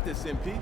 got this, MP.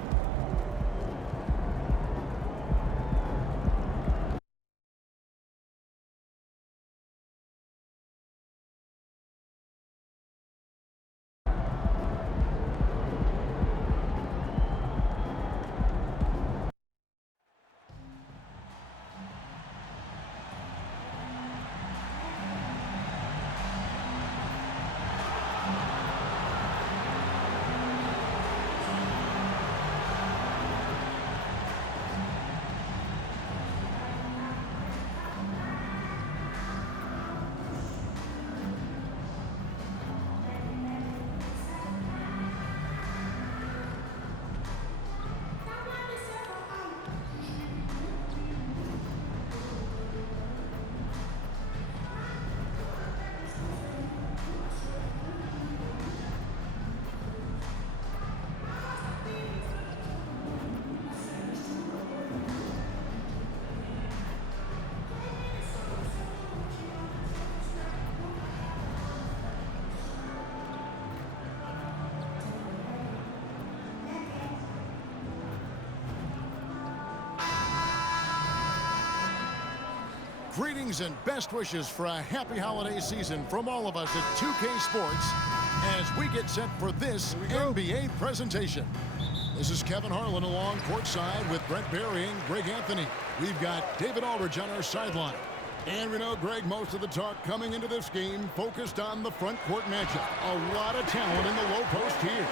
Greetings and best wishes for a happy holiday season from all of us at 2K Sports as we get set for this NBA presentation. This is Kevin Harlan along courtside with Brent Barry and Greg Anthony. We've got David Aldridge on our sideline. And we know, Greg, most of the talk coming into this game focused on the front court matchup. A lot of talent in the low post here.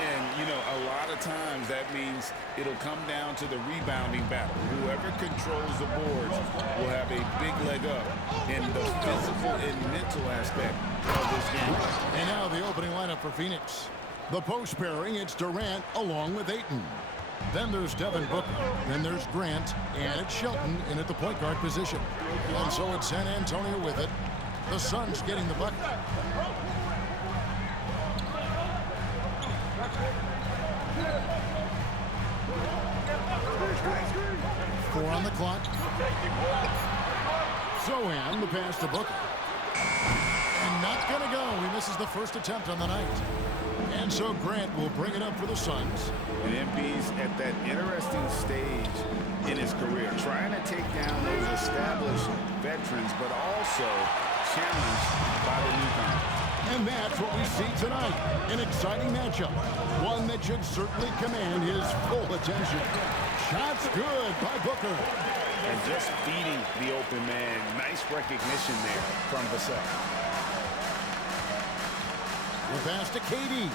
And, you know, a lot of times that means it'll come down to the rebounding battle. Whoever controls the boards will have a big leg up in the physical and mental aspect of this game. And now the opening lineup for Phoenix. The post pairing, it's Durant along with Ayton. Then there's Devin Booker. Then there's Grant. And it's Shelton in at the point guard position. And so it's San Antonio with it. The Suns getting the bucket. Four on the clock. Sohan, the pass to Booker. And not going to go. He misses the first attempt on the night. And so Grant will bring it up for the Suns. And MB's at that interesting stage in his career, trying to take down those established veterans, but also challenged by the newcomers. And that's what we see tonight. An exciting matchup. One that should certainly command his full attention. Shots good by Booker. And just feeding the open man. Nice recognition there from Vassell. The pass to KD.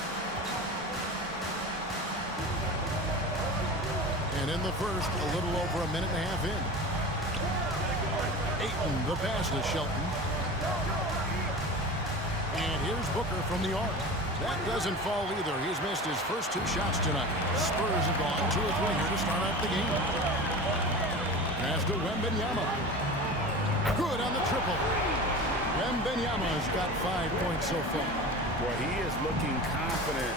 And in the first, a little over a minute and a half in. Ayton, the pass to Shelton. And here's Booker from the arc. That doesn't fall either. He's missed his first two shots tonight. Spurs have gone 2 or 3 here to start out the game. Pass to Wembanyama. Good on the triple. Wembanyama's got 5 points so far. Well, he is looking confident.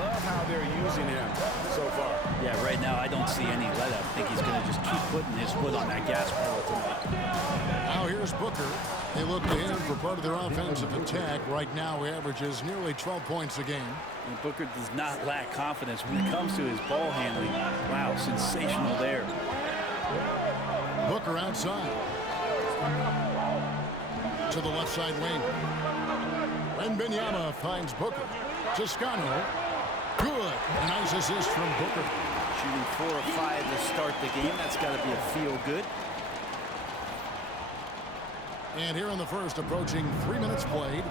Love how they're using him so far. Yeah, right now I don't see any let-up. I think he's going to just keep putting his foot on that gas pedal tonight. Now here's Booker. They look to him for part of their offensive attack. Right now he averages nearly 12 points a game. And Booker does not lack confidence when it comes to his ball handling. Wow, sensational there. Booker outside. To the left side wing. Wembanyama finds Booker. Toscano. Good. Nice assist from Booker. Shooting 4 of 5 to start the game. That's got to be a feel good. And here in the first, approaching 3 minutes played.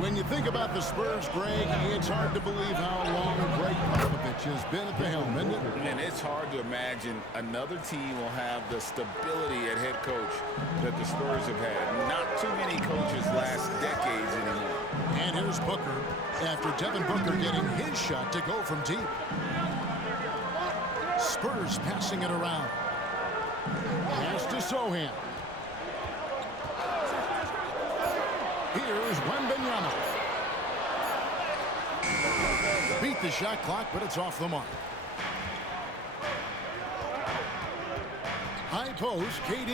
When you think about the Spurs, Greg, it's hard to believe how long Greg Popovich has been at the helm, isn't it? And it's hard to imagine another team will have the stability at head coach that the Spurs have had. Not too many coaches last decades anymore. And here's Booker after Devin Booker getting his shot to go from deep. Spurs passing it around. Pass to Sohan. Here's Wembanyama. Beat the shot clock, but it's off the mark. High post, KD.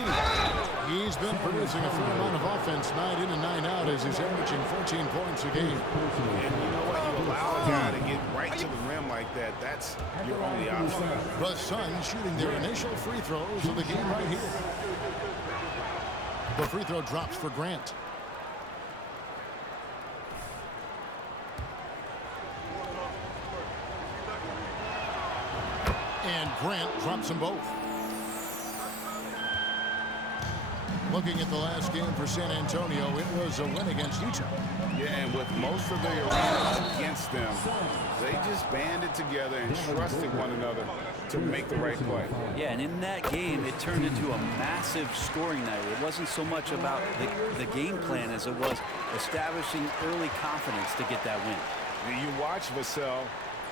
He's been producing a fair amount of offense night in and night out as he's averaging 14 points a game. And you know what? You allow a guy to get right to the rim like that. That's your only option. The Suns shooting their initial free throws of the game right here. The free throw drops for Grant. And Grant drops them both. Looking at the last game for San Antonio, it was a win against Utah. Yeah, and with most of the arena against them, they just banded together and trusted one another to make the right play. Yeah, and in that game, it turned into a massive scoring night. It wasn't so much about the game plan as it was establishing early confidence to get that win. You watch Vassell.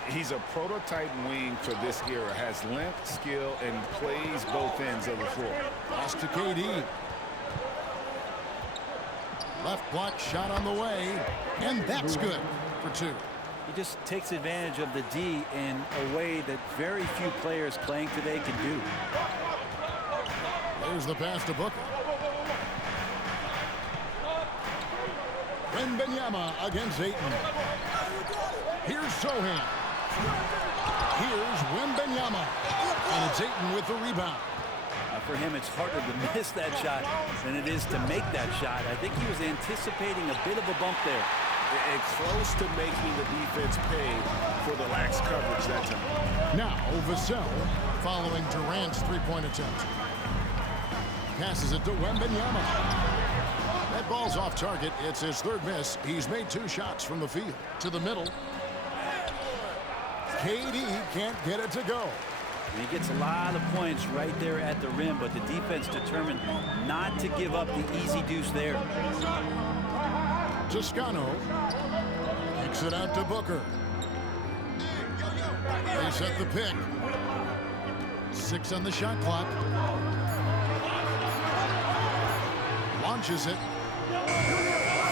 He's a prototype wing for this era. Has length, skill, and plays both ends of the floor. Pass to KD. Left block shot on the way, and that's good for two. He just takes advantage of the D in a way that very few players playing today can do. There's the pass to Booker. Wembanyama against Ayton. Here's Sohan. Here's Wembanyama. And it's Ayton with the rebound. For him, it's harder to miss that shot than it is to make that shot. I think he was anticipating a bit of a bump there. And close to making the defense pay for the lax coverage that time. Now, Vassell following Durant's three-point attempt. Passes it to Wembanyama. That ball's off target. It's his third miss. He's made 2 shots from the field. To the middle. KD can't get it to go. And he gets a lot of points right there at the rim, but the defense determined not to give up the easy deuce there. Toscano kicks it out to Booker. They set the pick. 6 on the shot clock. Launches it.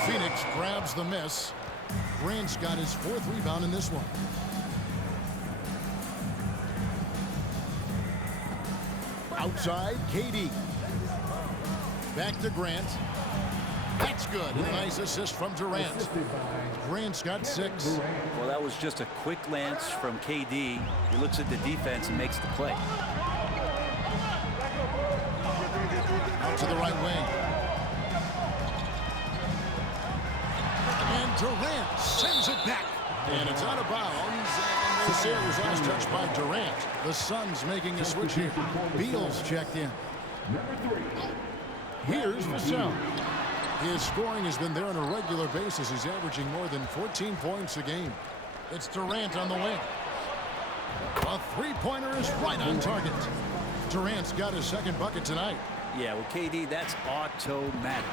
Phoenix grabs the miss. Grant's got his 4th rebound in this one. Outside, KD. Back to Grant. That's good. A nice assist from Durant. Grant's got 6. Well, that was just a quick glance from KD. He looks at the defense and makes the play. Out to the right wing. And Durant sends it back. And it's out of bounds. And this here was last touched by Durant. The Suns making a switch here. Beal's checked in. Here's Vassell. His scoring has been there on a regular basis. He's averaging more than 14 points a game. It's Durant on the wing. A three-pointer is right on target. Durant's got his 2nd bucket tonight. Yeah, with KD, that's automatic.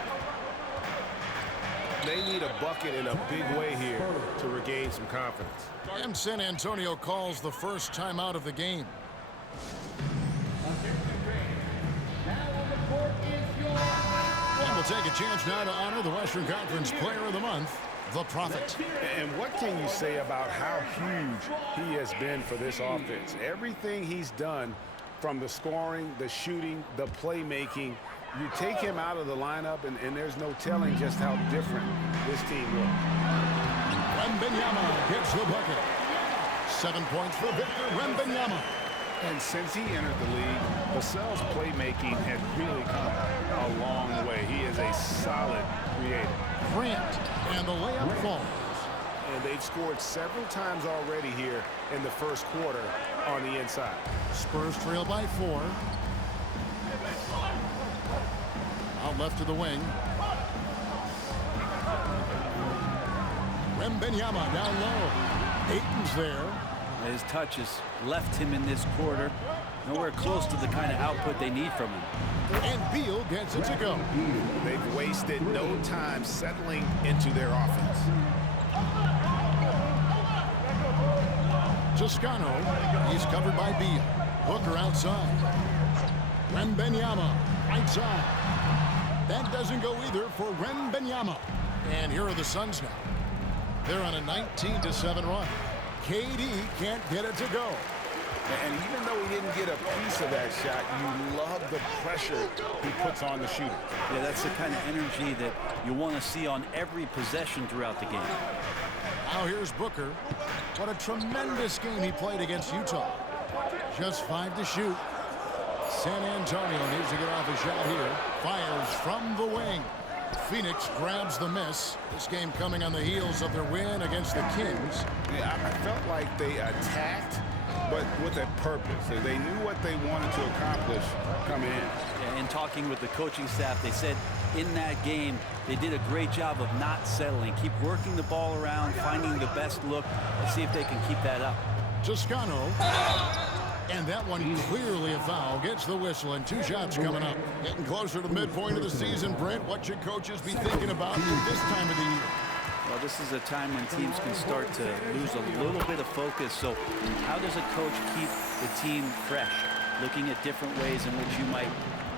They need a bucket in a big way here to regain some confidence. And San Antonio calls the first timeout of the game. And we'll take a chance now to honor the Western Conference Player of the Month, the Prophet. And what can you say about how huge he has been for this offense? Everything he's done, from the scoring, the shooting, the playmaking, you take him out of the lineup, and there's no telling just how different this team looks. Wembanyama gets the bucket. 7 points for Victor Wembanyama. And since he entered the league, Vassell's playmaking has really come a long way. He is a solid creator. Grant, and the layup falls. And they've scored several times already here in the first quarter on the inside. Spurs trail by 4. Out left to the wing. Wembanyama down low. Ayton's there. His touches left him in this quarter. Nowhere close to the kind of output they need from him. And Beal gets it to go. They've wasted no time settling into their offense. Toscano, he's covered by Beal. Booker outside. Wembanyama right side. That doesn't go either for Wembanyama. And here are the Suns now. They're on a 19-7 run. KD can't get it to go. And even though he didn't get a piece of that shot, you love the pressure he puts on the shooter. Yeah, that's the kind of energy that you want to see on every possession throughout the game. Now here's Booker. What a tremendous game he played against Utah. Just 5 to shoot. San Antonio needs to get off a shot here. Fires from the wing. Phoenix grabs the miss. This game coming on the heels of their win against the Kings. Yeah, I felt like they attacked, but with a purpose. They knew what they wanted to accomplish coming in. Yeah, and talking with the coaching staff, they said in that game they did a great job of not settling. Keep working the ball around, finding the best look, and see if they can keep that up. Toscano. And that one clearly a foul. Gets the whistle, and 2 shots coming up. Getting closer to the midpoint of the season, Brent. What should coaches be thinking about at this time of the year? Well, this is a time when teams can start to lose a little bit of focus. So how does a coach keep the team fresh? Looking at different ways in which you might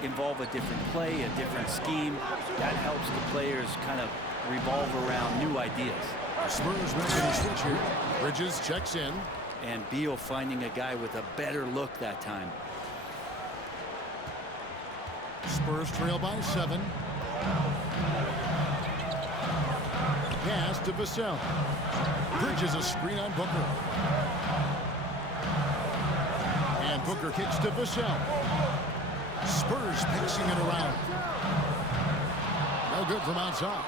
involve a different play, a different scheme. That helps the players kind of revolve around new ideas. Spurs making a switch here. Bridges checks in. And Beal finding a guy with a better look that time. Spurs trail by 7. Pass to Vassell. Bridges a screen on Booker. And Booker kicks to Vassell. Spurs passing it around. No good from outside.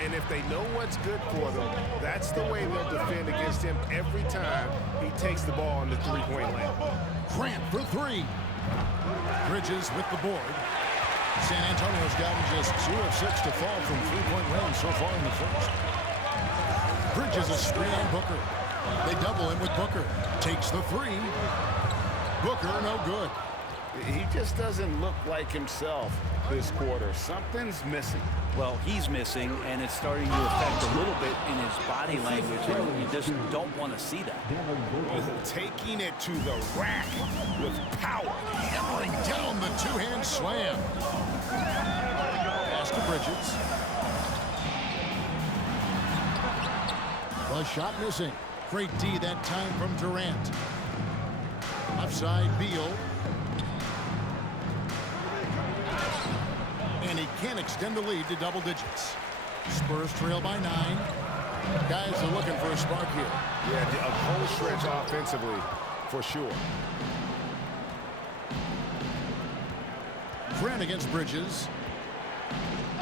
And if they know what's good for them, that's the way they'll defend against him every time he takes the ball in the three-point lane. Grant for 3. Bridges with the board. San Antonio's gotten just 2 of 6 to fall from three-point range so far in the first. Bridges a screen on Booker. They double him with Booker. Takes the 3. Booker no good. He just doesn't look like himself this quarter. Something's missing. Well, he's missing, and it's starting to affect a little bit in his body language, and you just don't want to see that. Taking it to the rack with power. Hammering down the 2-hand slam. Pass to Bridges. The shot missing. Great D that time from Durant. Offside Beal. And he can't extend the lead to double digits. Spurs trail by 9. Guys are looking for a spark here. Yeah, a whole stretch offensively, for sure. Grant against Bridges.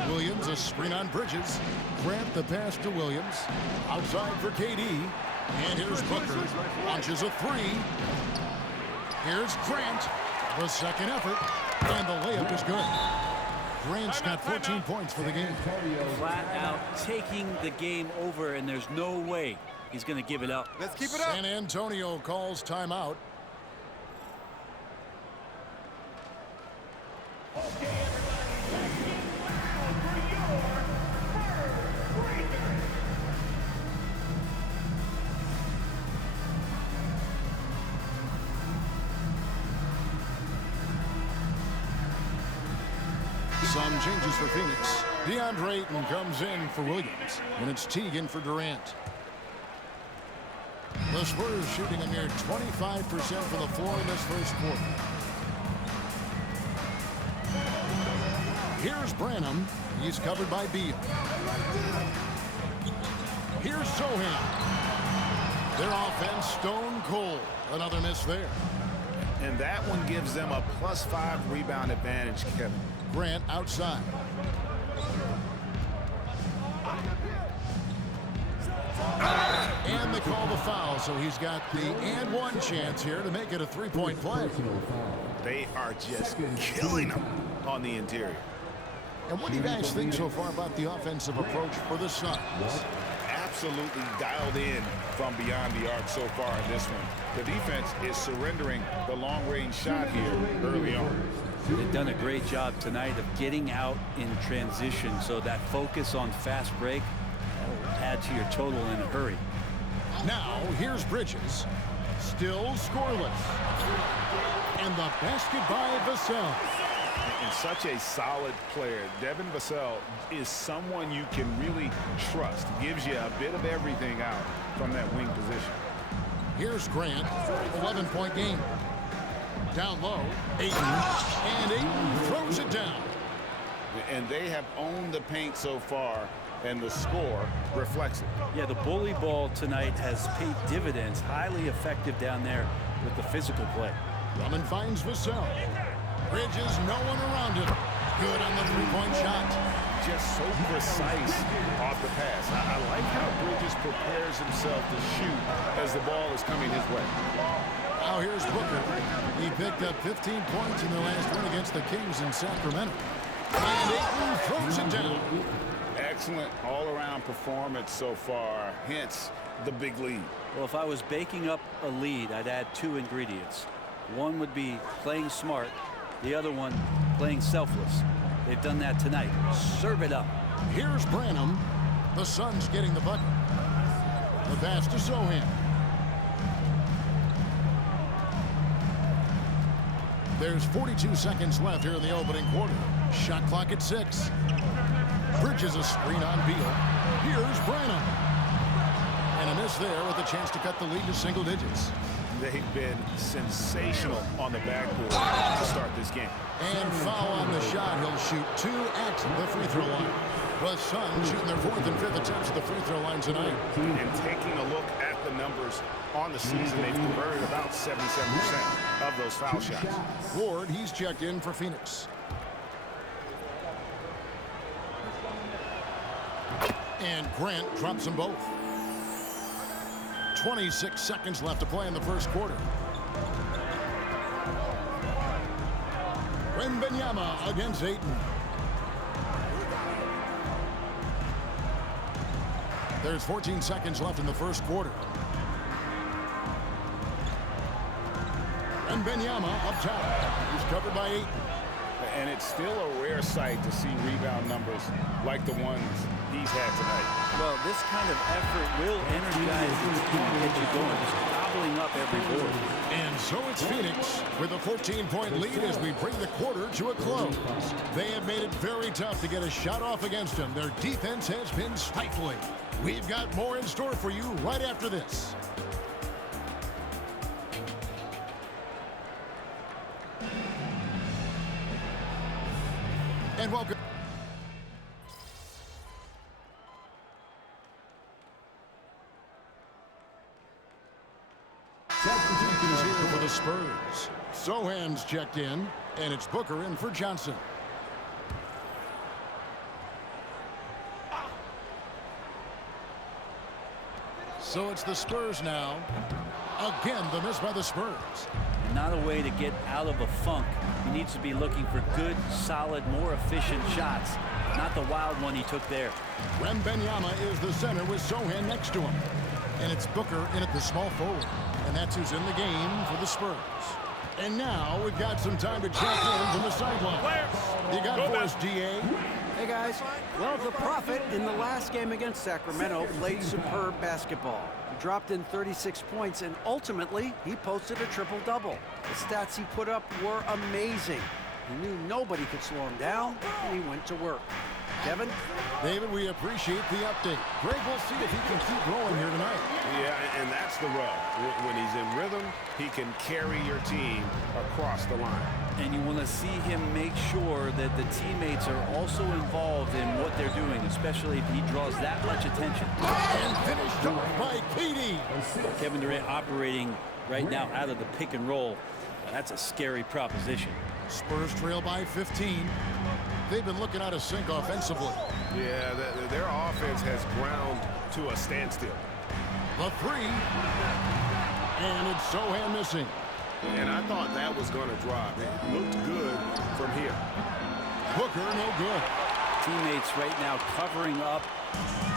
Williams a screen on Bridges. Grant the pass to Williams. Outside for KD. And here's Booker. Launches a 3. Here's Grant. The second effort. And the layup is good. Grant's got 14 points for the game. Flat out taking the game over, and there's no way he's going to give it up. Let's keep it up. San Antonio calls timeout. Some changes for Phoenix. DeAndre Ayton comes in for Williams, and it's Teagan for Durant. The Spurs shooting a mere 25% from the floor in this first quarter. Here's Branham. He's covered by Beal. Here's Sohan. Their offense stone cold. Another miss there. And that one gives them a +5 rebound advantage, Kevin. Grant outside. And they call the foul, so he's got the and one chance here to make it a 3-point play. They are just killing them on the interior. And what do you guys think so far about the offensive approach for the Suns? Absolutely dialed in from beyond the arc so far in this one. The defense is surrendering the long-range shot here early on. They've done a great job tonight of getting out in transition, so that focus on fast break will add to your total in a hurry. Now, here's Bridges. Still scoreless. And the basket by Vassell. And such a solid player. Devin Vassell is someone you can really trust. Gives you a bit of everything out from that wing position. Here's Grant. 11-point game. Down low, Ayton. And Ayton throws it down. And they have owned the paint so far, and the score reflects it. Yeah, the bully ball tonight has paid dividends. Highly effective down there with the physical play. Drummond finds Vassell. Bridges, no one around him. Good on the three-point shot. Just so precise off the pass. I like how Bridges prepares himself to shoot as the ball is coming his way. Now here's Booker. He picked up 15 points in their last win against the Kings in Sacramento. And Ayton throws it down. Excellent all-around performance so far, hence the big lead. Well, if I was baking up a lead, I'd add 2 ingredients. One would be playing smart. The other one, playing selfless. They've done that tonight. Serve it up. Here's Branham. The Suns getting the bucket. The pass to Sochan. There's 42 seconds left here in the opening quarter. Shot clock at 6. Bridges a screen on Beal. Here's Branham. And a miss there with a chance to cut the lead to single digits. They've been sensational on the backboard to start this game. And foul on the shot. He'll shoot 2 at the free throw line. The Suns shooting their 4th and 5th attempts at the free throw line tonight. And taking a look at the numbers on the season, they've converted about 77% of those foul shots. Ward, he's checked in for Phoenix. And Grant drops them both. 26 seconds left to play in the first quarter. Wembanyama against Ayton. There's 14 seconds left in the first quarter. Wembanyama up top. He's covered by Ayton. And it's still a rare sight to see rebound numbers like the ones he's had tonight. Well, this kind of effort will energize the team and get you going, just gobbling up every board. And so it's Phoenix with a 14-point lead as we bring the quarter to a close. They have made it very tough to get a shot off against them. Their defense has been stifling. We've got more in store for you right after this. And welcome. Jenkins here for the Spurs. Sochan's checked in, and it's Booker in for Johnson. So it's the Spurs now. Again, the miss by the Spurs. Not a way to get out of a funk. He needs to be looking for good, solid, more efficient shots. Not the wild one he took there. Wembanyama is the center with Sochan next to him. And it's Booker in at the small forward. And that's who's in the game for the Spurs. And now we've got some time to check in from the sideline. You got for us, DA. Hey guys, well, the Prophet in the last game against Sacramento played superb basketball. He dropped in 36 points and ultimately he posted a triple-double. The stats he put up were amazing. He knew nobody could slow him down and he went to work. Kevin? David, we appreciate the update. Greg, we'll see if he can keep rolling here tonight. Yeah, and that's the rub. When he's in rhythm, he can carry your team across the line. And you want to see him make sure that the teammates are also involved in what they're doing, especially if he draws that much attention. And finished off by KD. Kevin Durant operating right now out of the pick and roll. That's a scary proposition. Spurs trail by 15. They've been looking out of sync offensively. Yeah, their offense has ground to a standstill. The three. And it's Sochan missing. And I thought that was going to drop. It looked good from here. Booker, no good. Teammates right now covering up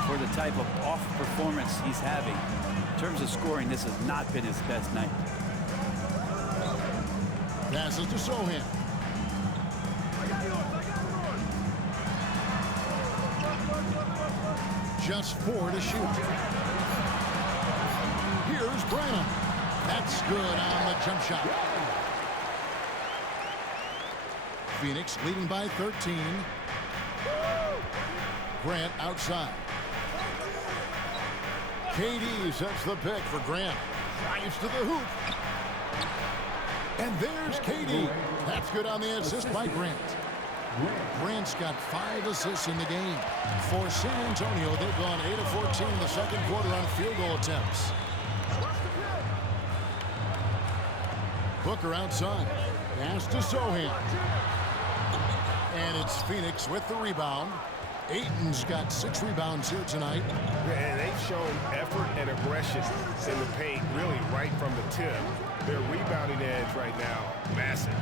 for the type of off performance he's having. In terms of scoring, this has not been his best night. Passes to Sochan. Just 4 to shoot. Here's Branham. That's good on the jump shot. Phoenix leading by 13. Grant outside. KD sets the pick for Grant. Drives to the hoop. And there's KD. That's good on the assist by Grant. Grant's got 5 assists in the game. For San Antonio, they've gone 8 of 14 in the second quarter on field goal attempts. Booker outside. Pass to Sohan. And it's Phoenix with the rebound. Ayton's got 6 rebounds here tonight. And they've shown effort and aggression in the paint, really right from the tip. Their rebounding edge right now, massive.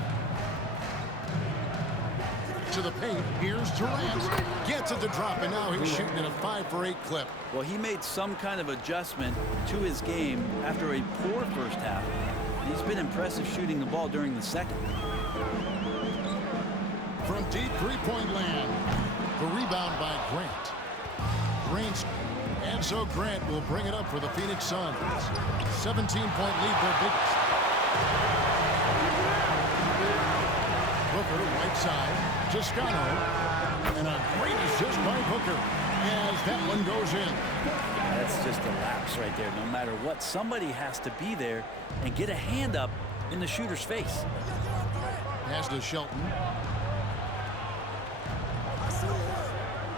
To the paint, here's Durant. Gets it to drop, and now he's shooting at a 5 for 8 clip. Well, he made some kind of adjustment to his game after a poor first half. He's been impressive shooting the ball during the second. From deep three-point land, the rebound by Grant. And so Grant will bring it up for the Phoenix Suns. 17-point lead, their biggest. Booker, right side, Toscano. And a great assist by Booker as that one goes in. That's just a lapse right there. No matter what, somebody has to be there and get a hand up in the shooter's face. Pass to Shelton.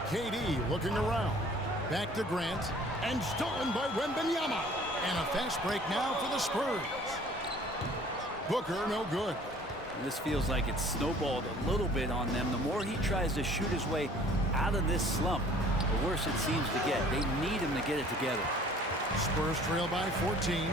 KD looking around. Back to Grant. And stolen by Wembanyama. And a fast break now for the Spurs. Booker, no good. This feels like it's snowballed a little bit on them. The more he tries to shoot his way out of this slump, the worse it seems to get. They need him to get it together. Spurs trail by 14.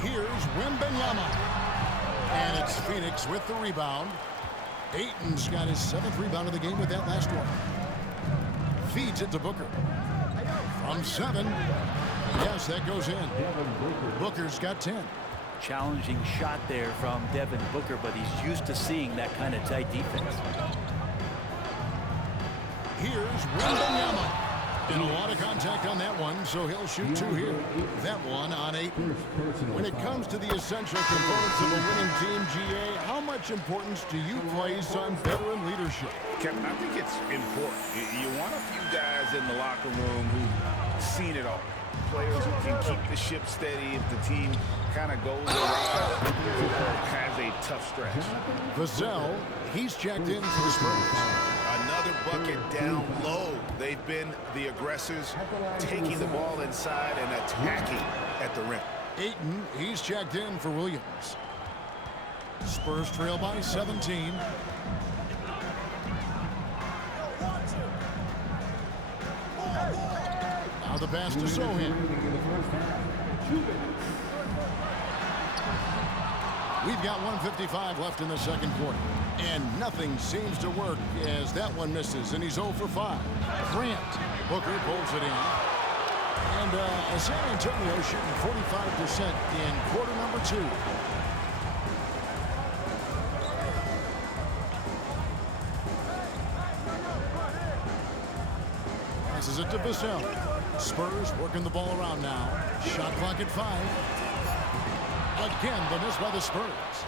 Here's Wembanyama. And it's Phoenix with the rebound. Ayton's got his 7th rebound of the game with that last one. Feeds it to Booker. From 7. Yes, that goes in. Booker's got 10. Challenging shot there from Devin Booker, but he's used to seeing that kind of tight defense. Here's Wembanyama. And a lot of contact on that one, so he'll shoot 2 here. That one on 8. When it comes to the essential components of a winning team, GA, how much importance do you place on veteran leadership? Kevin, I think it's important. You want a few guys in the locker room who've seen it all. Players who can keep the ship steady if the team kind of goes around or has a tough stretch. Vassell, he's checked in for the Spurs. Another bucket down low. They've been the aggressors, taking the ball inside and attacking at the rim. Ayton, he's checked in for Williams. Spurs trail by 17. Now the pass to Sohan. We've got 1:55 left in the second quarter. And nothing seems to work as that one misses, and he's 0 for 5. Grant. Booker pulls it in. And San Antonio shooting 45% in quarter number 2. Passes it to Vassell. Spurs working the ball around now. Shot clock at 5. Again, the miss by the Spurs.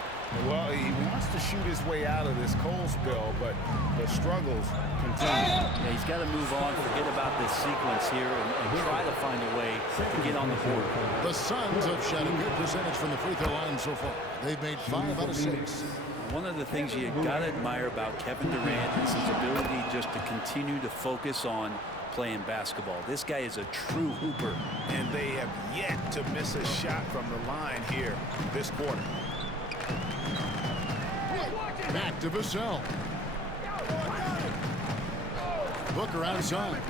Well, he wants to shoot his way out of this cold spell, but the struggles continue. Yeah, he's got to move on, forget about this sequence here, and try to find a way to get on the board. The Suns have shot a good percentage from the free throw line so far. They've made 5 out of 6. One of the things you got to admire about Kevin Durant is his ability just to continue to focus on playing basketball. This guy is a true hooper. And they have yet to miss a shot from the line here this quarter. Back to Vassell. Booker outside.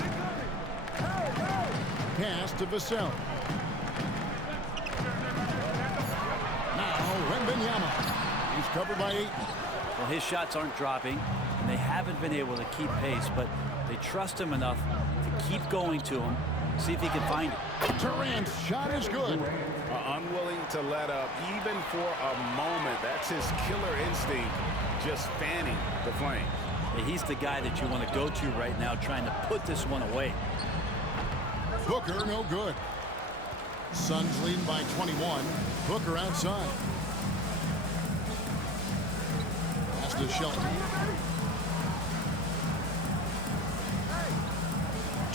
Pass to Vassell. Now Wembanyama. He's covered by 8. Well, his shots aren't dropping, and they haven't been able to keep pace, but they trust him enough to keep going to him, see if he can find it. Durant's shot is good. Unwilling to let up even for a moment. That's his killer instinct, just fanning the flame. Yeah, he's the guy that you want to go to right now, trying to put this one away. Booker no good. Suns leading by 21. Booker outside. Pass to Shelton.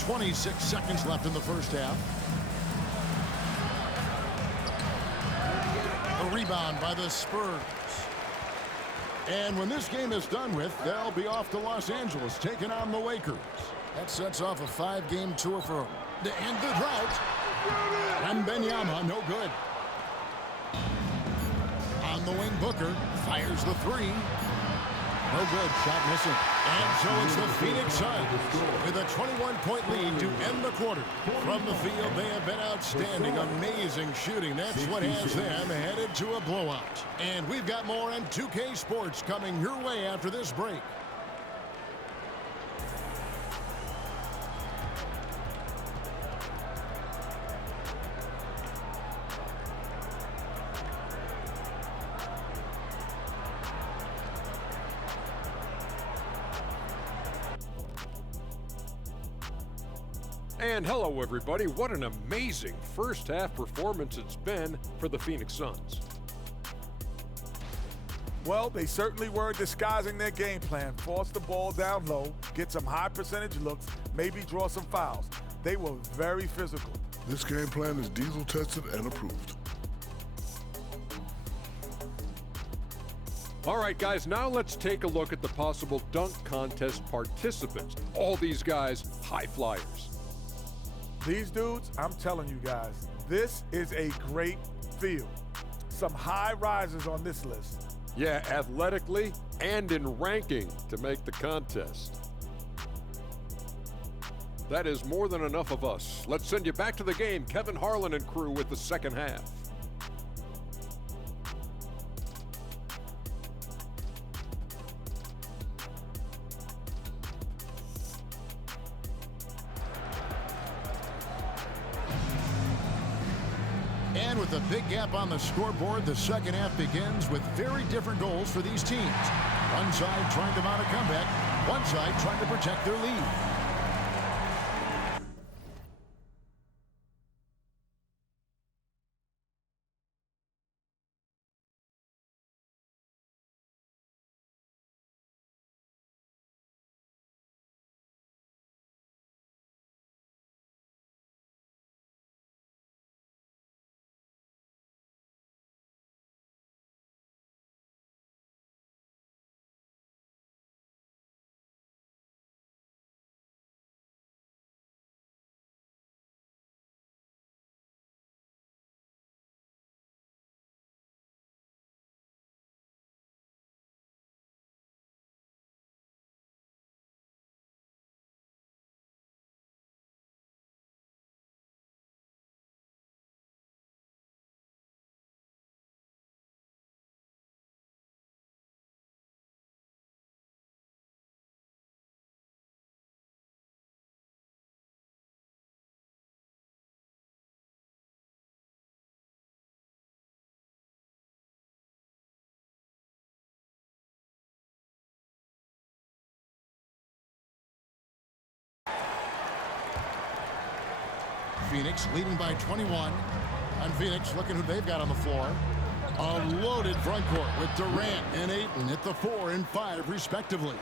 26 seconds left in the first half. A rebound by the Spurs. And when this game is done with, they'll be off to Los Angeles taking on the Lakers. That sets off a 5-game tour for them to end the drought. Wembanyama, no good. On the wing, Booker fires the three. No good, shot missing. And so it's the Phoenix Suns with a 21-point lead to end the quarter. From the field, they have been outstanding, amazing shooting. That's what has them headed to a blowout. And we've got more on 2K Sports coming your way after this break. And hello, everybody. What an amazing first half performance it's been for the Phoenix Suns. Well, they certainly were disguising their game plan. Force the ball down low, get some high percentage looks, maybe draw some fouls. They were very physical. This game plan is diesel tested and approved. All right, guys, now let's take a look at the possible dunk contest participants. All these guys, high flyers. These dudes, I'm telling you guys, this is a great field. Some high risers on this list. Yeah, athletically and in ranking to make the contest. That is more than enough of us. Let's send you back to the game. Kevin Harlan and crew with the second half. And with a big gap on the scoreboard, the second half begins with very different goals for these teams. One side trying to mount a comeback, one side trying to protect their lead. Phoenix leading by 21. And Phoenix looking who they've got on the floor. A loaded front court with Durant and Ayton at the 4 and 5 respectively.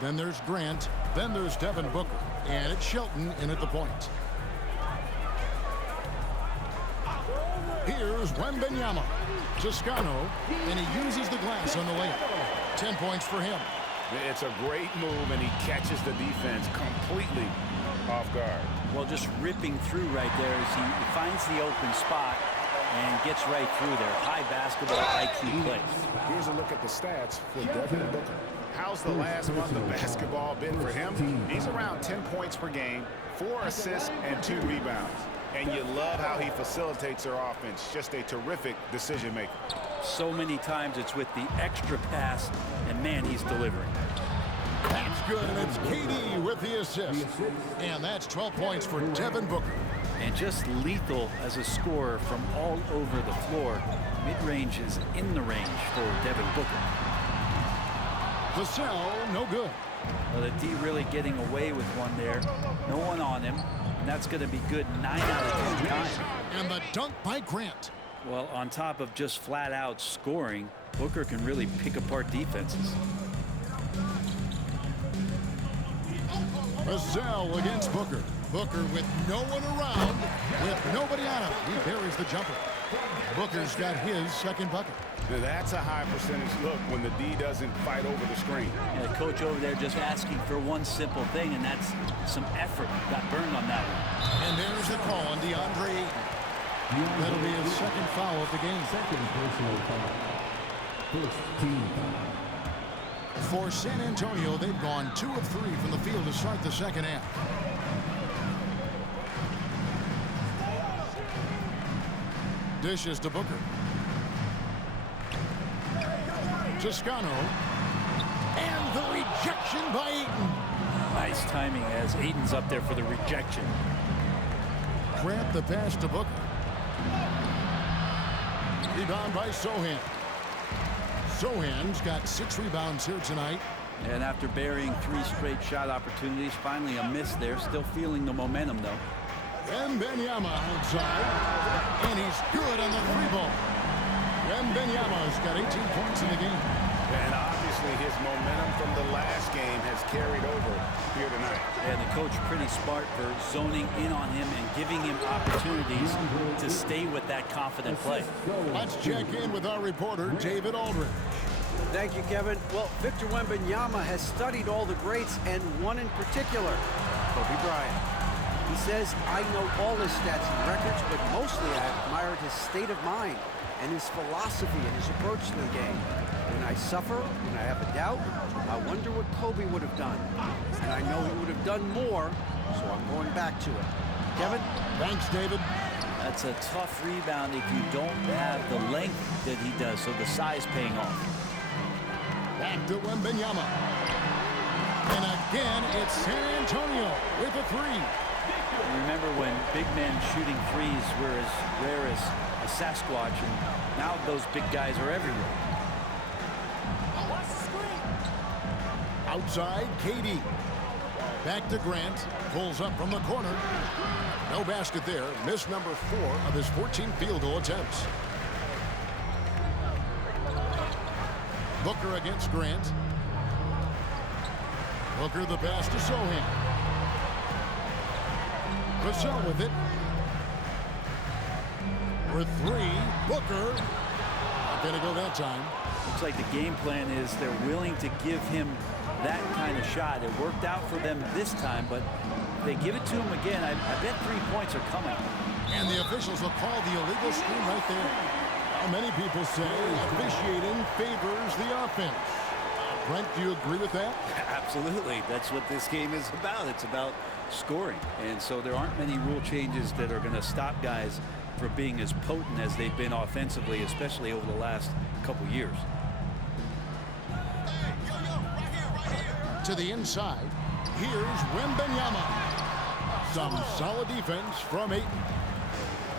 Then there's Grant. Then there's Devin Booker. And it's Shelton in at the point. Here's Wembanyama. Toscano. And he uses the glass on the layup. 10 points for him. It's a great move, and he catches the defense completely off guard. Well, just ripping through right there as he finds the open spot and gets right through there. High basketball IQ play. Here's a look at the stats for Devin Booker. How's the last month of basketball been for him? He's around 10 points per game, 4 assists, and 2 rebounds. And you love how he facilitates their offense. Just a terrific decision maker. So many times it's with the extra pass, and man, he's delivering. That's good, and it's KD with the assist. And that's 12 points for Devin Booker. And just lethal as a scorer from all over the floor. Mid-range is in the range for Devin Booker. Vassell, no good. Well, the D really getting away with one there. No one on him, and that's going to be good 9 out of 10 times. And the dunk by Grant. Well, on top of just flat-out scoring, Booker can really pick apart defenses. Vassell against Booker. Booker with no one around, with nobody on him. He buries the jumper. Booker's got his second bucket. Now that's a high percentage look when the D doesn't fight over the screen. And the coach over there just asking for one simple thing, and that's some effort. Got burned on that one. And there's the call on DeAndre. That'll be his second foul of the game. Second personal foul. First team foul. For San Antonio, they've gone 2 of 3 from the field to start the second half. Dishes to Booker. Toscano. And the rejection by Ayton. Nice timing as Ayton's up there for the rejection. Grant the pass to Booker. Rebound by Sohan. Sohan's got 6 rebounds here tonight. And after burying 3 straight shot opportunities, finally a miss there. Still feeling the momentum, though. Wembanyama outside. And he's good on the 3-ball. Wembanyama's got 18 points in the game. And obviously his momentum from the last game has carried over here tonight. And the coach pretty smart for zoning in on him and giving him opportunities to stay with that confident play. Let's check in with our reporter, David Aldridge. Thank you, Kevin. Well, Victor Wembanyama has studied all the greats and one in particular, Kobe Bryant. He says, I know all his stats and records, but mostly I admired his state of mind and his philosophy and his approach to the game. When I suffer, when I have a doubt, I wonder what Kobe would have done. And I know he would have done more, so I'm going back to it. Kevin? Thanks, David. That's a tough rebound if you don't have the length that he does, so the size paying off. Back to Wembanyama. And again, it's San Antonio with a 3. Remember when big men shooting threes were as rare as a Sasquatch, and now those big guys are everywhere. Outside, KD. Back to Grant. Pulls up from the corner. No basket there. Missed number 4 of his 14 field goal attempts. Booker against Grant. Booker the pass to Sohan. Vassell with it. For 3. Booker. Not going to go that time. Looks like the game plan is they're willing to give him that kind of shot. It worked out for them this time, but if they give it to him again, I bet 3 points are coming. And the officials will call the illegal screen right there. Now, many people say officiating favors the offense. Brent, do you agree with that? Absolutely. That's what this game is about. It's about scoring. And so there aren't many rule changes that are going to stop guys from being as potent as they've been offensively, especially over the last couple years. To the inside. Here's Wembanyama. Some solid defense from Ayton.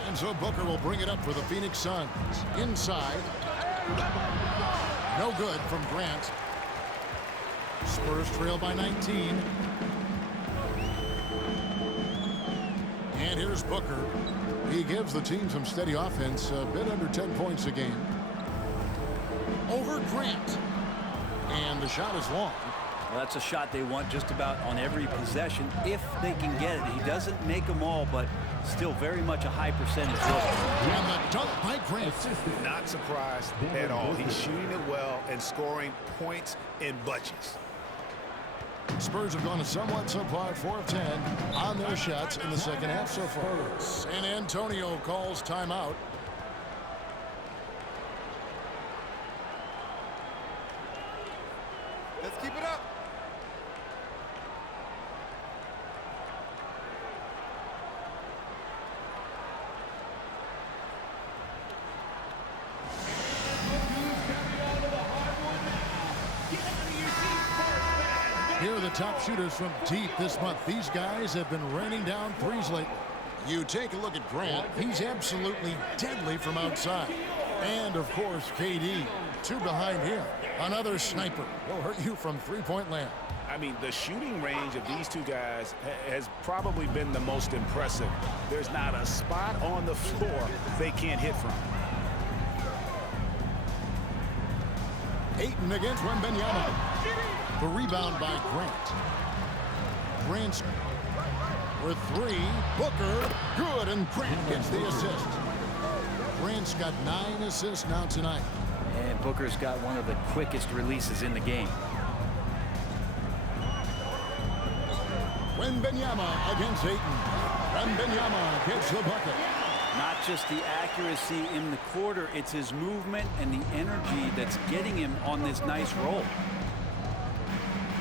And so Booker will bring it up for the Phoenix Suns. Inside. No good from Grant. Spurs trail by 19. And here's Booker. He gives the team some steady offense, a bit under 10 points a game. Over Grant. And the shot is long. Well, that's a shot they want just about on every possession if they can get it. He doesn't make them all, but still very much a high percentage. And the dunk by Grant. Not surprised at all. He's shooting it well and scoring points in bunches. Spurs have gone a somewhat subpar 4 of 10 on their shots in the second half so far. San Antonio calls timeout. Let's keep it up. Here are the top shooters from deep this month. These guys have been raining down threes lately. You take a look at Grant. He's absolutely deadly from outside. And, of course, KD. 2 behind him. Another sniper will hurt you from three-point land. I mean, the shooting range of these 2 guys has probably been the most impressive. There's not a spot on the floor they can't hit from. Ayton against Wembanyama. The rebound by Grant. Grant for three. Booker, good, and Grant gets the assist. Grant's got 9 assists now tonight. And Booker's got one of the quickest releases in the game. Wembanyama against Ayton. Wembanyama gets the bucket. Not just the accuracy in the quarter, it's his movement and the energy that's getting him on this nice roll.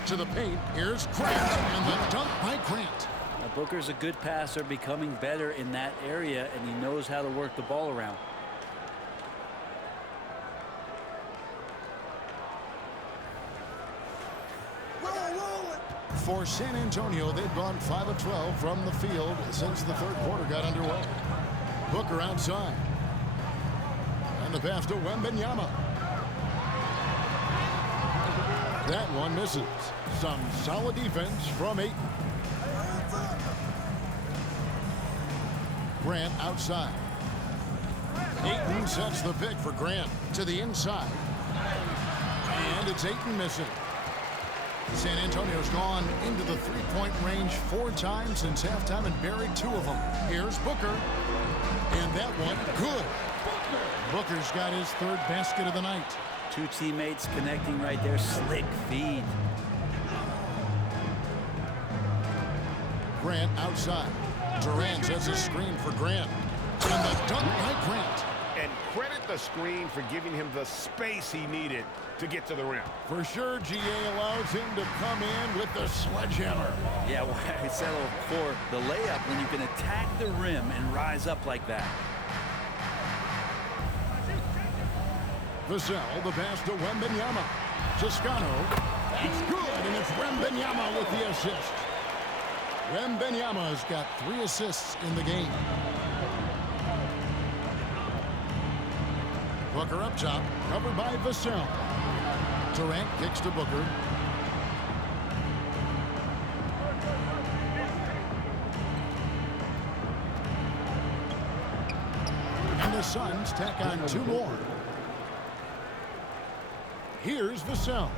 To the paint, here's Grant, and the dunk by Grant. Now, Booker's a good passer, becoming better in that area, and he knows how to work the ball around. For San Antonio, they've gone 5 of 12 from the field since the third quarter got underway. Booker outside. And the pass to Wembanyama. That one misses. Some solid defense from Ayton. Grant outside. Ayton sets the pick for Grant to the inside. And it's Ayton missing. San Antonio's gone into the three-point range 4 times since halftime and buried 2 of them. Here's Booker. And that one, good. Booker's got his 3rd basket of the night. 2 teammates connecting right there. Slick feed. Grant outside. Durant sets a screen for Grant. And the dunk by Grant. And credit the screen for giving him the space he needed to get to the rim. For sure, GA allows him to come in with the sledgehammer. Yeah, why settle for the layup when you can attack the rim and rise up like that? Vassell, the pass to Wembanyama. Toscano. That's good, and it's Wembanyama with the assist. Wembanyama's got 3 assists in the game. Booker up top, covered by Vassell. Durant kicks to Booker. And the Suns tack on 2 more. Here's Vassell.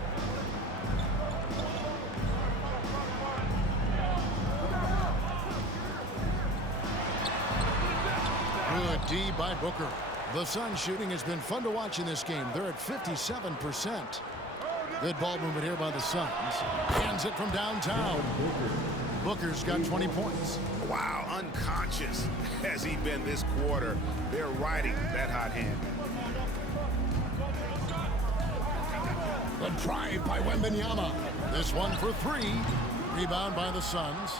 Good D by Booker. The Suns shooting has been fun to watch in this game. They're at 57%. Good ball movement here by the Suns. Hands it from downtown. Booker's got 20 points. Wow, unconscious has he been this quarter. They're riding that hot hand. The drive by Wembanyama. This one for 3. Rebound by the Suns.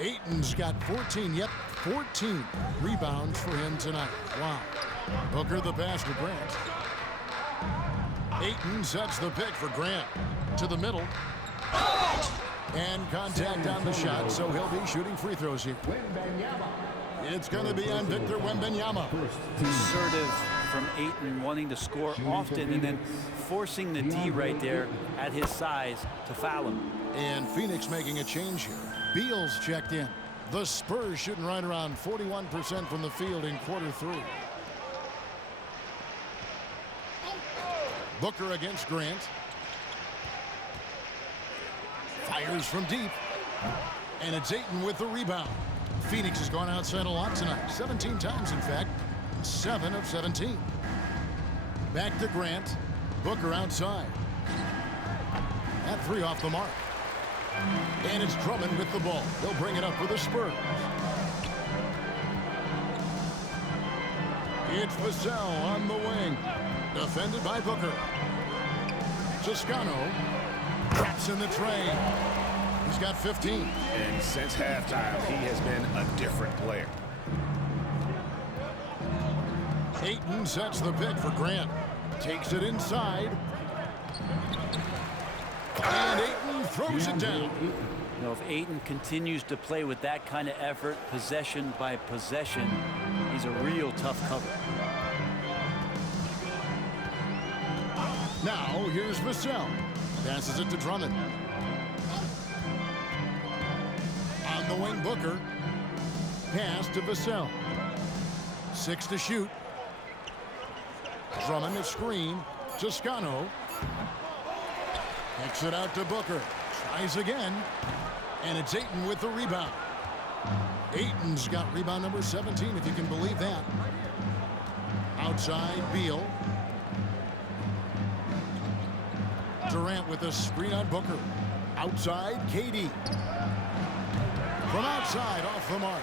Ayton's got 14. Yep, 14 rebounds for him tonight. Wow. Booker the pass to Grant. Ayton sets the pick for Grant. To the middle. And contact on the shot, so he'll be shooting free throws here. It's going to be on Victor Wembanyama. Assertive from Ayton, wanting to score often and then forcing the D right there at his size to foul him. And Phoenix making a change here. Beal's checked in. The Spurs shooting right around 41% from the field in quarter 3. Booker against Grant. Fires from deep. And it's Ayton with the rebound. Phoenix has gone outside a lot tonight. 17 times, in fact. 7 of 17. Back to Grant. Booker outside. That 3 off the mark. And it's Drummond with the ball. They'll bring it up for the Spurs. It's Vassell on the wing. Defended by Booker. Toscano traps in the tray. He's got 15. And since halftime, he has been a different player. Ayton sets the pick for Grant. Takes it inside. And Ayton throws it down. You know, if Ayton continues to play with that kind of effort, possession by possession, he's a real tough cover. Now, here's Vassell. Passes it to Drummond. On the wing, Booker. Pass to Vassell. 6 to shoot. Drummond a screen. Toscano. Kicks it out to Booker. Tries again. And it's Ayton with the rebound. Ayton's got rebound number 17, if you can believe that. Outside, Beal. Durant with a screen on Booker. Outside, KD. From outside, off the mark.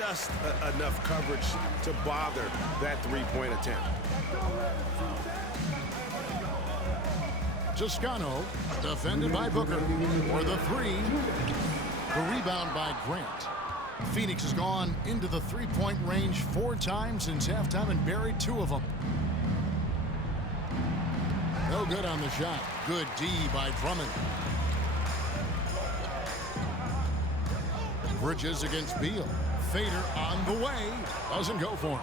Just enough coverage to bother that three-point attempt. Toscano, defended by Booker. For the three. The rebound by Grant. Phoenix has gone into the three-point range 4 times since halftime and buried 2 of them. No good on the shot. Good D by Drummond. Bridges against Beal. Fader on the way. Doesn't go for him.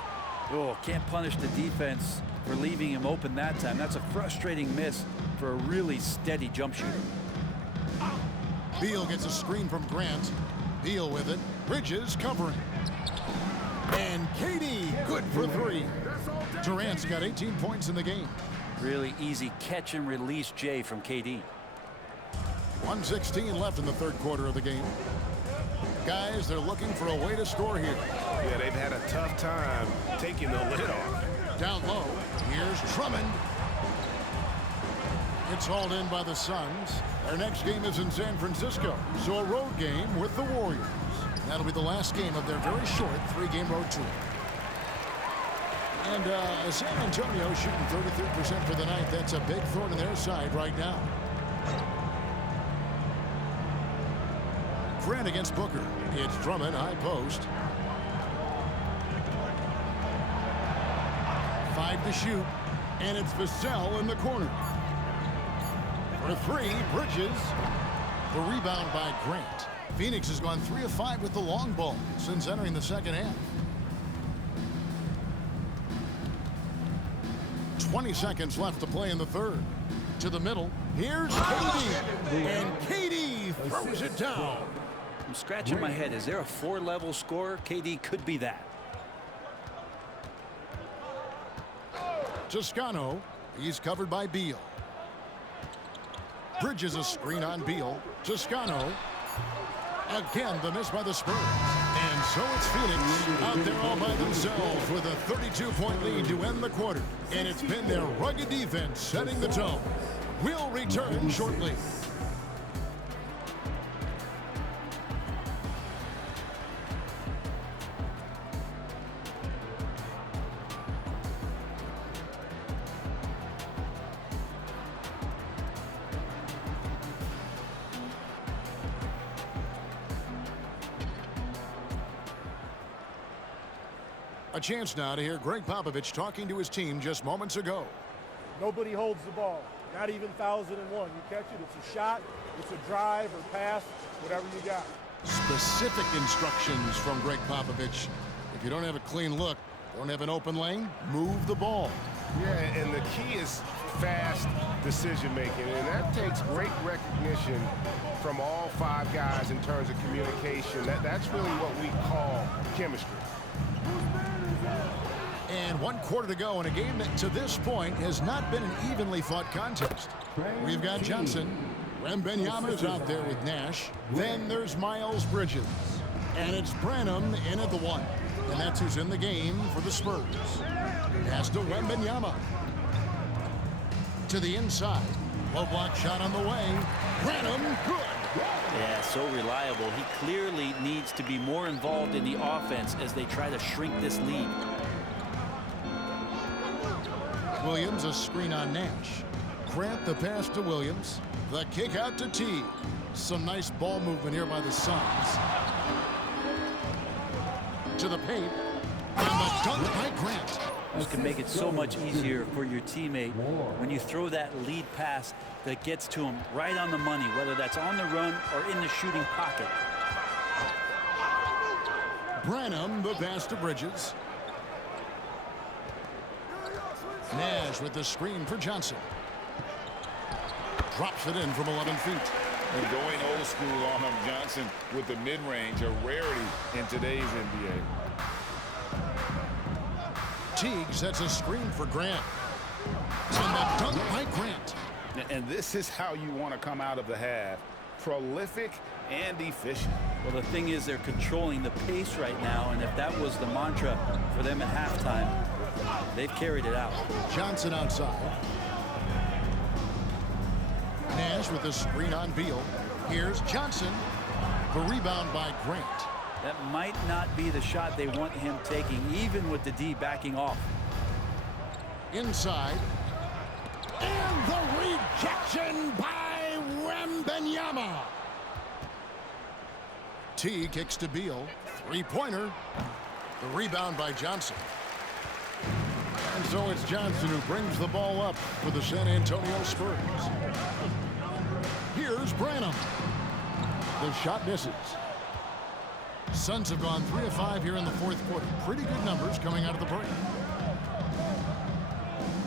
Oh, can't punish the defense for leaving him open that time. That's a frustrating miss for a really steady jump shooter. Beal gets a screen from Grant. Beal with it. Bridges covering. And KD good for 3. Durant's got 18 points in the game. Really easy catch and release Jay from KD. 1:16 left in the third quarter of the game. Guys, they're looking for a way to score here. Yeah, they've had a tough time taking the lid off. Down low. Here's Drummond. It's hauled in by the Suns. Their next game is in San Francisco, so a road game with the Warriors. That'll be the last game of their very short 3-game road tour. And San Antonio shooting 33% for the night. That's a big thorn in their side right now. Grant against Booker. It's Drummond, high post. 5 to shoot. And it's Vassell in the corner. For 3, Bridges. The rebound by Grant. Phoenix has gone 3 of 5 with the long ball since entering the second half. 20 seconds left to play in the third. To the middle. Here's KD. And KD throws it down. I'm scratching my head. Is there a 4-level scorer? KD could be that. Toscano. He's covered by Beal. Bridges a screen on Beal. Toscano. Again, the miss by the Spurs. And so it's Phoenix out there all by themselves with a 32-point lead to end the quarter. And it's been their rugged defense setting the tone. We'll return shortly. A chance now to hear Greg Popovich talking to his team just moments ago. Nobody holds the ball, not even 1,001. You catch it, it's a shot, it's a drive or pass, whatever you got. Specific instructions from Greg Popovich. If you don't have a clean look, don't have an open lane, move the ball. Yeah, and the key is fast decision making, and that takes great recognition from all 5 guys in terms of communication. That's really what we call chemistry. And 1 quarter to go in a game that to this point has not been an evenly fought contest. We've got Johnson. Wembanyama is out there with Nash. Then there's Miles Bridges. And it's Branham in at the 1. And that's who's in the game for the Spurs. Pass to Wembanyama. To the inside. Low block shot on the way. Branham, good. Yeah, so reliable. He clearly needs to be more involved in the offense as they try to shrink this lead. Williams, a screen on Nash. Grant the pass to Williams. The kick out to T. Some nice ball movement here by the Suns. To the paint. And the dunk by Grant. This can make it so much easier for your teammate when you throw that lead pass that gets to him right on the money, whether that's on the run or in the shooting pocket. Branham, the pass to Bridges. Nash with the screen for Johnson. Drops it in from 11 feet. And going old school on him, Johnson with the mid-range, a rarity in today's NBA. Teague sets a screen for Grant. And the dunk by Grant. And this is how you want to come out of the half. prolific and efficient. Well, the thing is they're controlling the pace right now, and if that was the mantra for them at halftime, they've carried it out. Johnson outside. Nash with a screen on Beal. Here's Johnson. The rebound by Grant. That might not be the shot they want him taking, even with the D backing off. Inside. And the rejection by Wembanyama. T kicks to Beal. Three-pointer. The rebound by Johnson. And so it's Johnson who brings the ball up for the San Antonio Spurs. Here's Branham. The shot misses. Suns have gone 3 of 5 here in the fourth quarter. Pretty good numbers coming out of the break.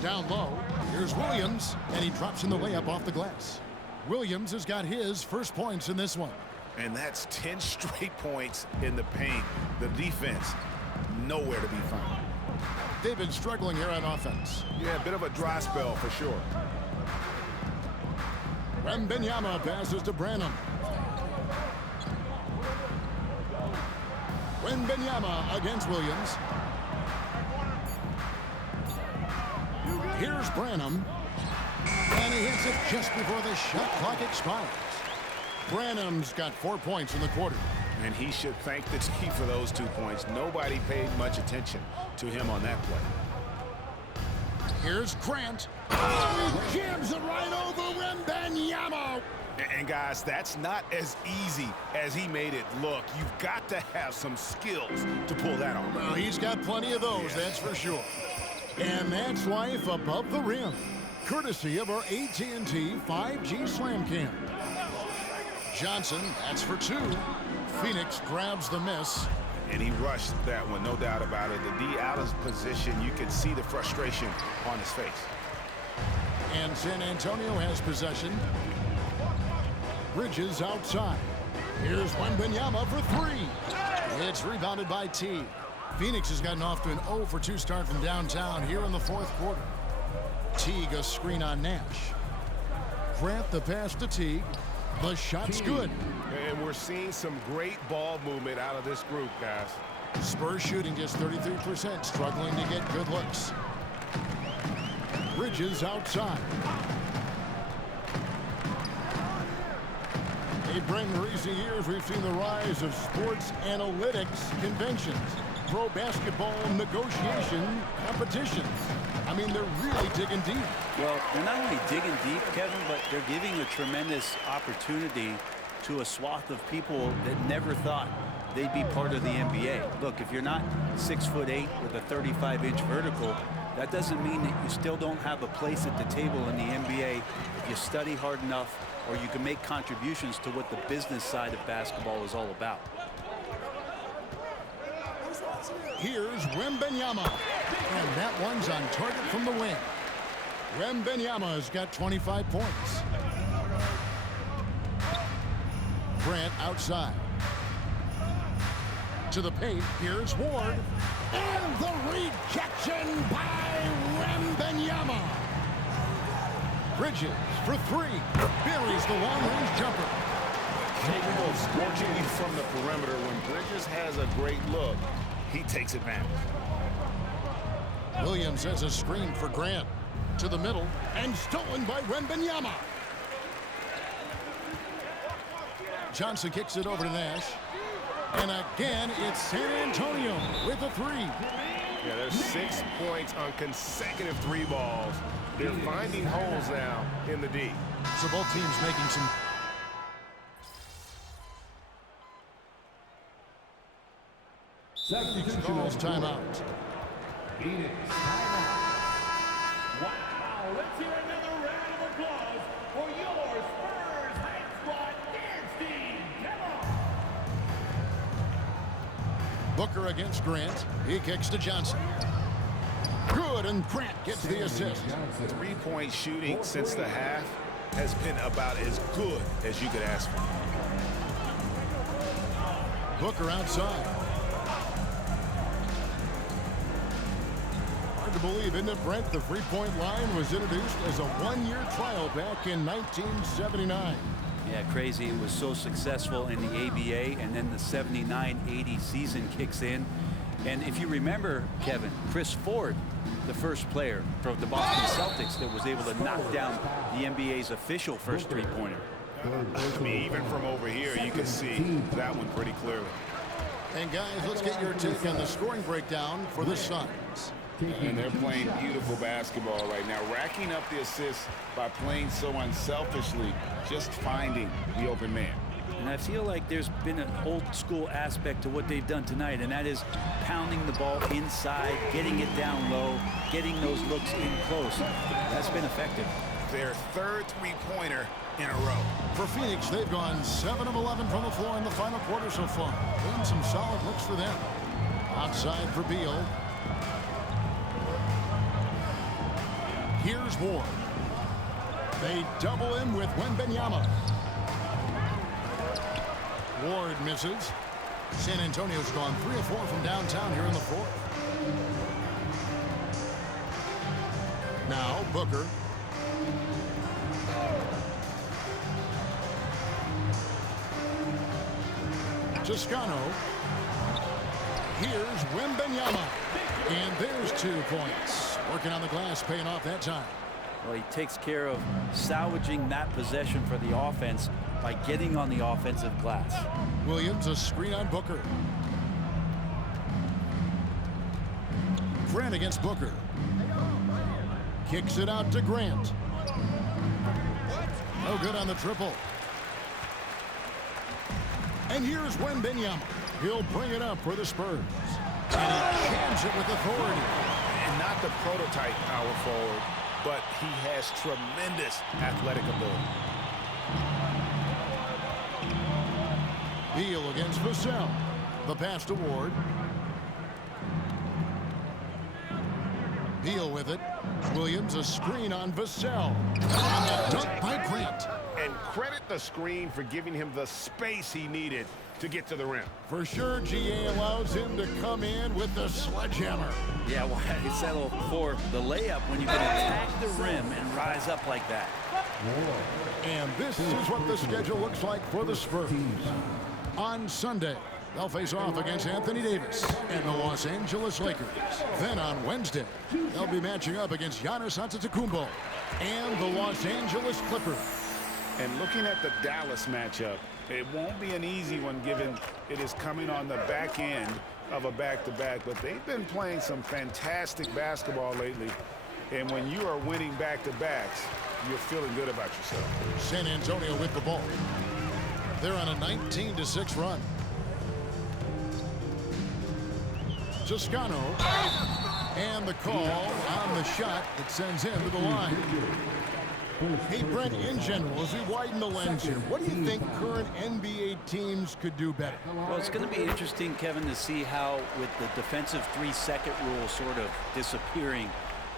Down low, here's Williams, and he drops in the layup off the glass. Williams has got his first points in this one. And that's 10 straight points in the paint. The defense, nowhere to be found. They've been struggling here on offense. Yeah, a bit of a dry spell for sure. Wembanyama passes to Branham. Wembanyama against Williams. Here's Branham. And he hits it just before the shot clock expires. Branham's got 4 points in the quarter. And he should thank the team for those 2 points. Nobody paid much attention to him on that play. Here's Grant. Oh, he jams it right over Wembanyama. And guys, that's not as easy as he made it look. You've got to have some skills to pull that off. Well, he's got plenty of those, that's for sure. And that's life above the rim, courtesy of our AT&T 5G Slam Cam. Johnson, that's for 2. Phoenix grabs the miss. And he rushed that one, no doubt about it. The D out of position, you could see the frustration on his face. And San Antonio has possession. Bridges outside. Here's Wembanyama for 3. It's rebounded by T. Phoenix has gotten off to an 0 for 2 start from downtown here in the fourth quarter. Teague a screen on Nash. Grant the pass to Teague. The shot's good. And we're seeing some great ball movement out of this group, guys. Spurs shooting just 33%, struggling to get good looks. Bridges outside. In recent years, we've seen the rise of sports analytics conventions, pro basketball negotiation competitions. I mean, they're really digging deep. Well, they're not only digging deep, Kevin, but they're giving a tremendous opportunity to a swath of people that never thought they'd be part of the NBA. Look, if you're not 6'8" with a 35-inch vertical, that doesn't mean that you still don't have a place at the table in the NBA if you study hard enough, or you can make contributions to what the business side of basketball is all about. Here's Wembanyama, and that one's on target from the wing. Wembanyama's got 25 points. Grant outside. To the paint, here's Ward. And the rejection by Wembanyama. Bridges for 3. Buries the long-range jumper. Capable of scorching you from the perimeter. When Bridges has a great look, he takes advantage. Williams has a screen for Grant. To the middle, and stolen by Wembanyama. Johnson kicks it over to Nash. And again, it's San Antonio with a 3. Yeah, there's 6 points on consecutive 3 balls. They're finding holes now in the D. So both teams making some... Calls timeout. Phoenix timeout. Wow, let's hear another round of applause for your Spurs Hype Squad dance team. Come on. Booker against Grant. He kicks to Johnson. Good, and Grant gets the assist. 3-point shooting since the half has been about as good as you could ask for. Booker outside. Hard to believe, isn't it, Brent? The three-point line was introduced as a 1-year trial back in 1979. Yeah, crazy. It was so successful in the ABA, and then the 79-80 season kicks in. And if you remember, Kevin, Chris Ford, the first player from the Boston Celtics that was able to knock down the NBA's official first three-pointer. I mean, even from over here, you can see that one pretty clearly. And guys, let's get your take on the scoring breakdown for the Suns. And they're playing beautiful basketball right now, racking up the assists by playing so unselfishly, just finding the open man. And I feel like there's been an old school aspect to what they've done tonight, and that is pounding the ball inside, getting it down low, getting those looks in close. That's been effective. Their third three-pointer in a row. For Phoenix, they've gone 7 of 11 from the floor in the final quarter so far. Been some solid looks for them. Outside for Beal. Here's Ward. They double him with Wembanyama. Ward misses. San Antonio's gone 3 of 4 from downtown here in the fourth. Now Booker. Toscano. Here's Wembanyama. And there's 2 points. Working on the glass, paying off that time. Well, he takes care of salvaging that possession for the offense by getting on the offensive glass. Williams, a screen on Booker. Grant against Booker. Kicks it out to Grant. No good on the triple. And here's Wembanyama. He'll bring it up for the Spurs. And he jams it with authority. And not the prototype power forward, but he has tremendous athletic ability. Beal against Vassell. The pass to Ward. Beal with it. Williams, a screen on Vassell. And a dunk by Grant. And credit the screen for giving him the space he needed to get to the rim. For sure, GA allows him to come in with the sledgehammer. Yeah, why settle for the layup when you can attack the rim and rise up like that? And this is what the schedule looks like for the Spurs. On Sunday, they'll face off against Anthony Davis and the Los Angeles Lakers. Then on Wednesday, they'll be matching up against Giannis Antetokounmpo and the Los Angeles Clippers. And looking at the Dallas matchup, it won't be an easy one given it is coming on the back end of a back-to-back, but they've been playing some fantastic basketball lately. And when you are winning back-to-backs, you're feeling good about yourself. San Antonio with the ball. They're on a 19-6 run. Toscano. And the call on the shot that sends him to the line. Hey, Brent, in general, as we widen the lens here, what do you think current NBA teams could do better? Well, it's going to be interesting, Kevin, to see how, with the defensive 3-second rule sort of disappearing,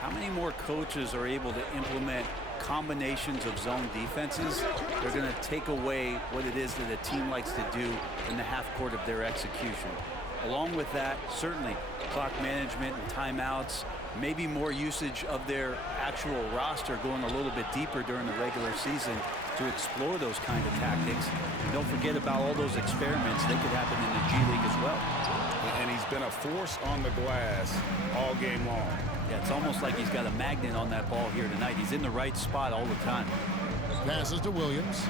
how many more coaches are able to implement combinations of zone defenses. They're going to take away what it is that a team likes to do in the half court of their execution. Along with that, certainly clock management and timeouts, maybe more usage of their actual roster going a little bit deeper during the regular season to explore those kind of tactics. And don't forget about all those experiments. They could happen in the G League as well. And he's been a force on the glass all game long. Yeah, it's almost like he's got a magnet on that ball here tonight. He's in the right spot all the time. Passes to Williams.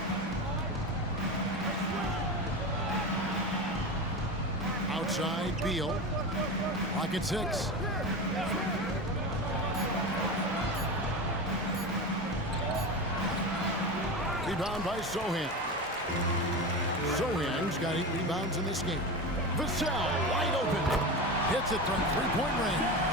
Outside, Beal. Clock at 6. Rebound by Sohan. Sohan's got 8 rebounds in this game. Vassell, wide open. Hits it from 3-point range.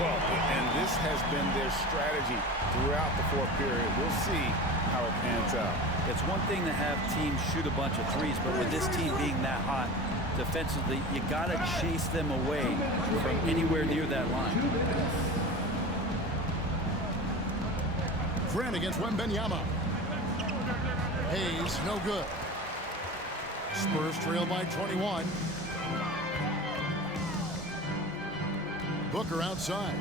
Well, and this has been their strategy throughout the fourth period. We'll see how it pans out. It's one thing to have teams shoot a bunch of threes, but with this team being that hot defensively, you got to chase them away from anywhere near that line. Grant against Wembanyama. Hayes, no good. Spurs trail by 21. Booker outside.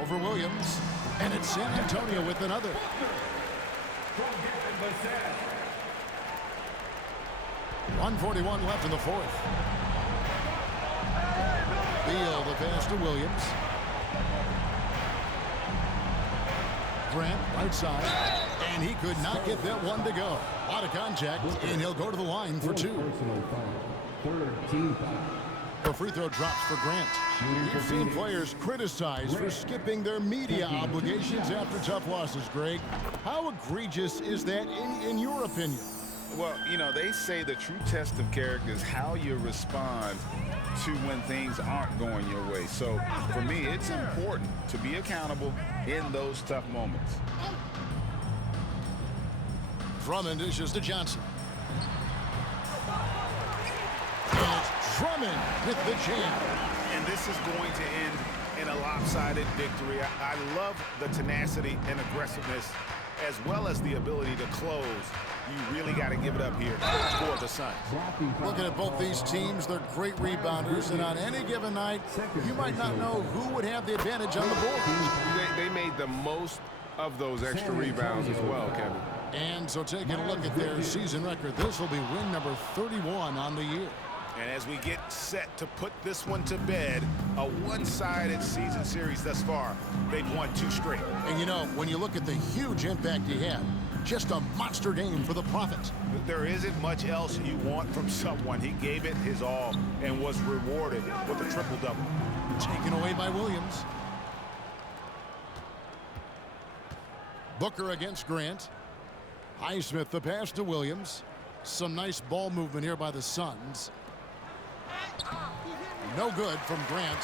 Over Williams. And it's San Antonio with another. 1:41 left in the fourth. Beal the pass to Williams. Grant right side, and he could not get that one to go. Out of contact, and he'll go to the line for two. The free throw drops for Grant. We've seen players criticized for skipping their media obligations after tough losses, Greg. How egregious is that in your opinion? Well, you know, they say the true test of character is how you respond to when things aren't going your way. So, for me, it's important to be accountable in those tough moments. Drummond dishes to Johnson. And it's Drummond with the jam. And this is going to end in a lopsided victory. I love the tenacity and aggressiveness as well as the ability to close. You really got to give it up here for the Suns. Looking at both these teams, they're great rebounders, and on any given night, you might not know who would have the advantage on the board. They made the most of those extra rebounds as well, Kevin. And so taking a look at their season record, this will be win number 31 on the year. And as we get set to put this one to bed, a one-sided season series thus far, they've won 2 straight. And you know, when you look at the huge impact he had, just a monster game for the Prophets. There isn't much else you want from someone. He gave it his all and was rewarded with a triple-double. Taken away by Williams. Booker against Grant. Highsmith the pass to Williams. Some nice ball movement here by the Suns. No good from Grant.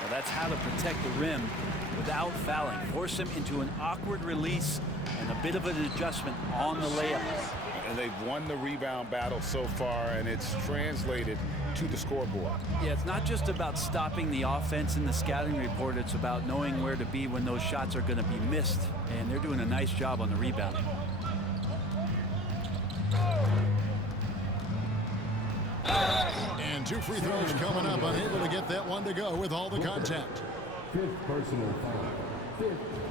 Well, that's how to protect the rim without fouling. Force him into an awkward release and a bit of an adjustment on the layup. And they've won the rebound battle so far, and it's translated to the scoreboard. Yeah, it's not just about stopping the offense in the scouting report. It's about knowing where to be when those shots are going to be missed. And they're doing a nice job on the rebounding. And 2 free throws coming up, unable to get that one to go with all the contact.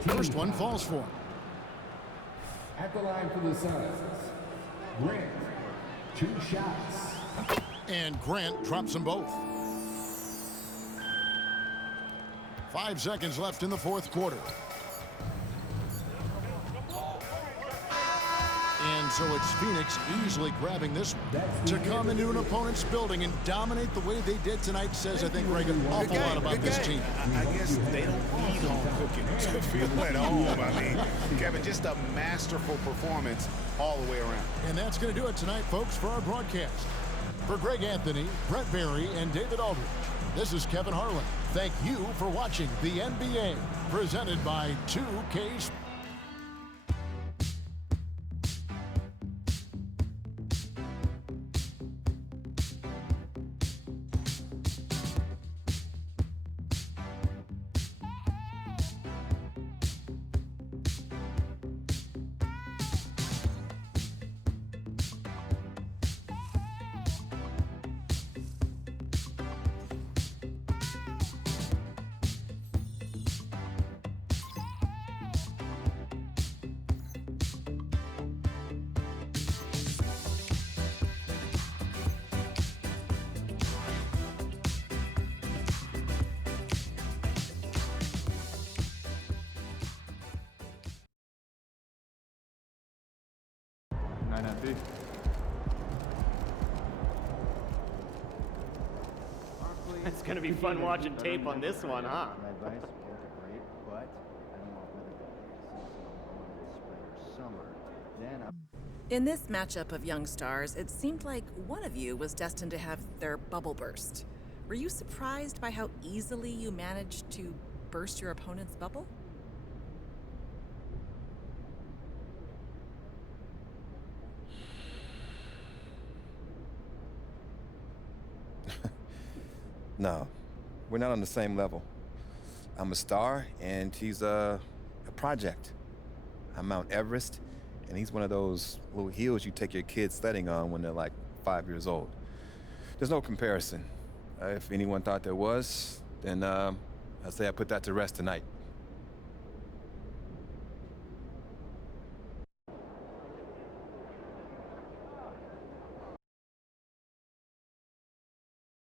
First one falls for him. At the line for the Suns, Grant, 2 shots. And Grant drops them both. 5 seconds left in the fourth quarter. And so it's Phoenix easily grabbing this one. To come into an opponent's building and dominate the way they did tonight says, I think, Greg, an awful lot about this team. I guess they don't need home cooking to feel at home. I mean, Kevin, just a masterful performance all the way around. And that's going to do it tonight, folks, for our broadcast. For Greg Anthony, Brett Barry, and David Aldridge, this is Kevin Harlan. Thank you for watching the NBA, presented by 2K Sports. It's going to be fun watching tape on this one, huh? In this matchup of young stars, it seemed like one of you was destined to have their bubble burst. Were you surprised by how easily you managed to burst your opponent's bubble? No, we're not on the same level. I'm a star, and he's a project. I'm Mount Everest, and he's one of those little hills you take your kids sledding on when they're like 5 years old. There's no comparison. If anyone thought there was, then I'd say I put that to rest tonight.